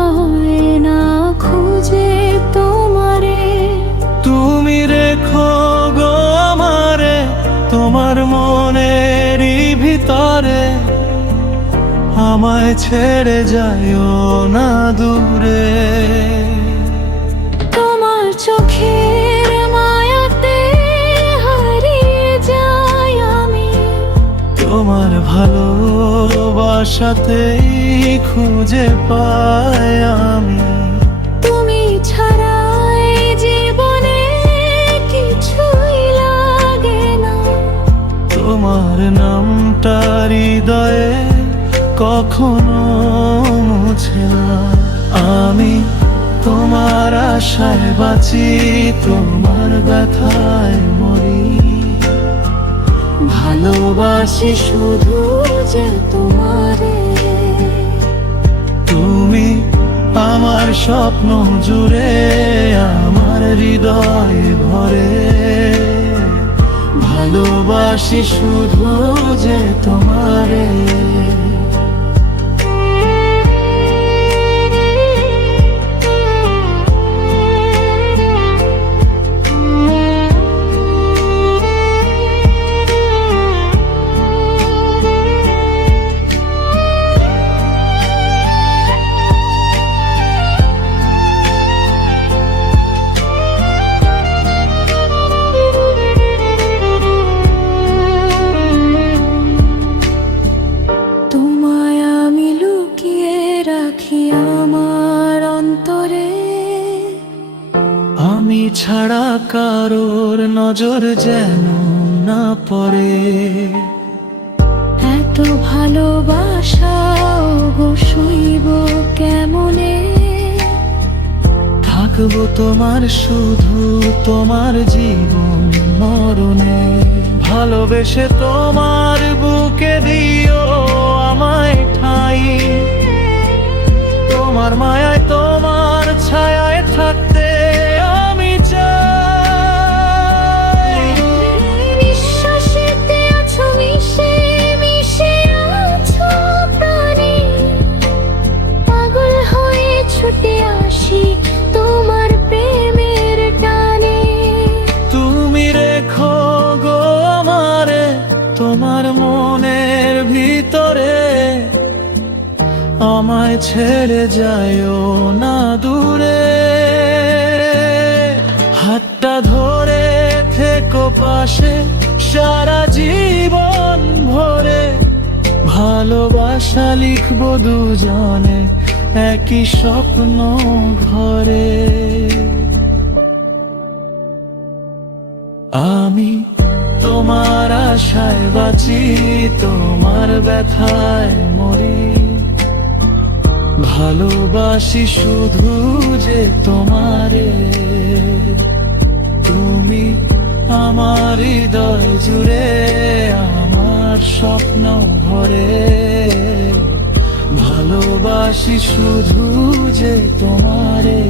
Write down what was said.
পায় না খুঁজে তোমারে। তুমি রেখো গো আমারে তোমার মনেরই ভিতরে, আমায় ছেড়ে যাইও না দূরে। তোমার চোখের মায়াতে হারিয়ে যাই আমি, তোমার ভালোবাসাতেই খুঁজে পাই আমি। তুমি ছাড়াই জীবনে কিছুই লাগে না। তোমার নামটা হৃদয়ে কখনো মুছে না। আমি তোমার আশায় বাঁচি, তোমার ব্যথায় মরি। ভালোবাসি শুধু যে তোমারে। তুমি আমার স্বপ্ন জুড়ে, আমার হৃদয় ভরে। ভালোবাসি শুধু যে তোমারে। তোমায় আমি লুকিয়ে রাখি আমার অন্তরে। আমি ছাড়া কারোর নজর যেন না পড়ে। এত ভালোবাসা গো শুইব কেমনে। থাকবো তোমার শুধু তোমার জীবন মরণে। ভালোবেসে তোমার বুকে দিও আমায় ঠাঁই। তোমার মায়ায় তোমার ছায়ায় থাকতে আমি চাই। নিঃশ্বাসেতে আছো মিশে, মিশে আছো প্রাণে। পাগল হয়ে ছুটে আসি তোমার প্রেমের টানে। তুমি রেখো গো আমারে তোমার মনের ভিতরে, আমায় ছেড়ে যাইও না দূরে। হাতটা ধরে থেকো পাশে সারা জীবন ভরে। ভালোবাসা লিখবো দুজনে একই স্বপ্ন ঘরে। আমি তোমার আশায় বাঁচি, তোমার ব্যথায় মরি। ভালোবাসি শুধু যে তোমারে। তুমি আমার হৃদয় জুড়ে, আমার স্বপ্ন ভরে। ভালোবাসি শুধু যে তোমারে।